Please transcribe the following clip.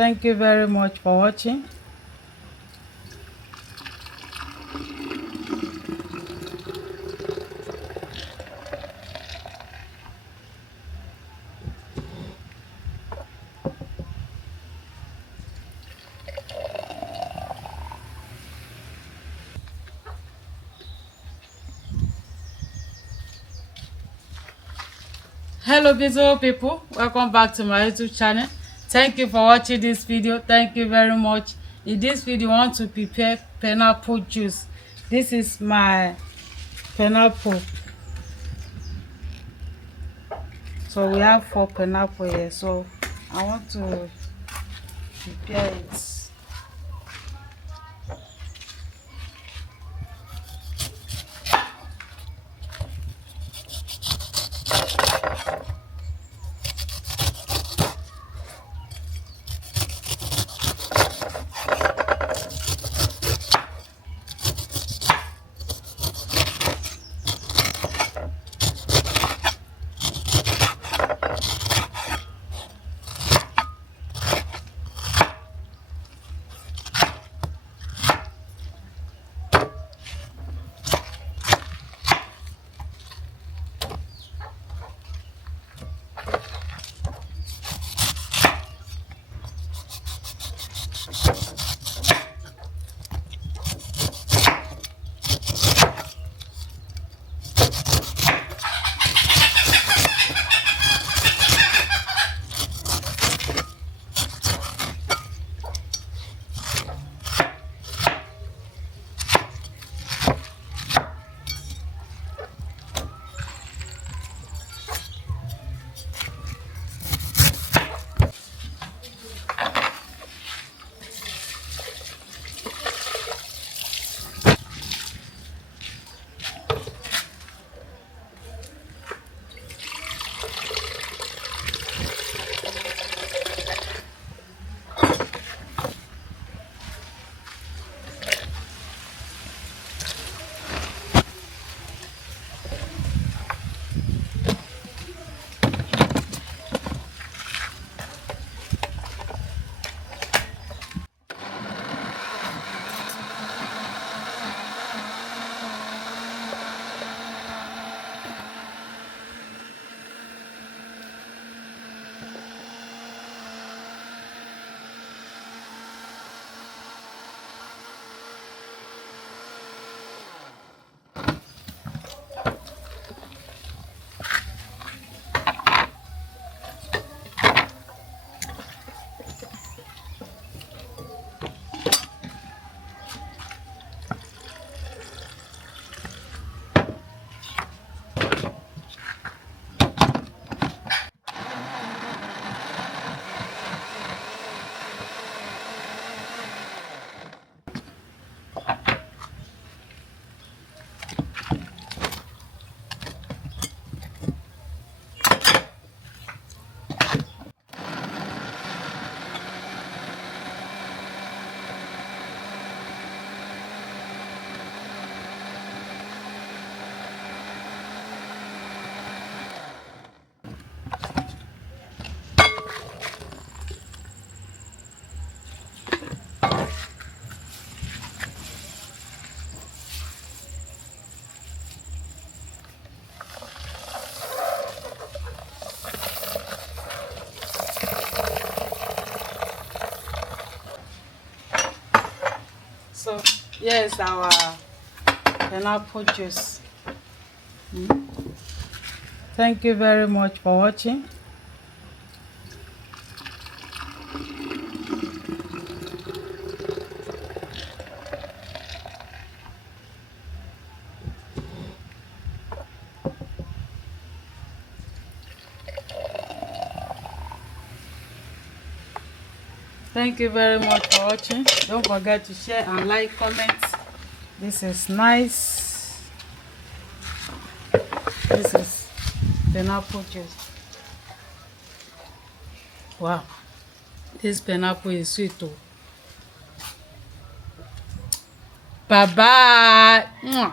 Thank you very much for watching. Hello beautiful people, welcome back to my YouTube channel. Thank you for watching this video. Thank you very much. In this video I want to prepare pineapple juice. This is my pineapple. So we have 4 pineapple here, so I want to prepare it. So here's our pineapple juice. Thank you very much for watching. Thank you very much for watching. Don't forget to share and like, comment. This is nice. This is pineapple juice. Wow, this pineapple is sweet too. Bye bye.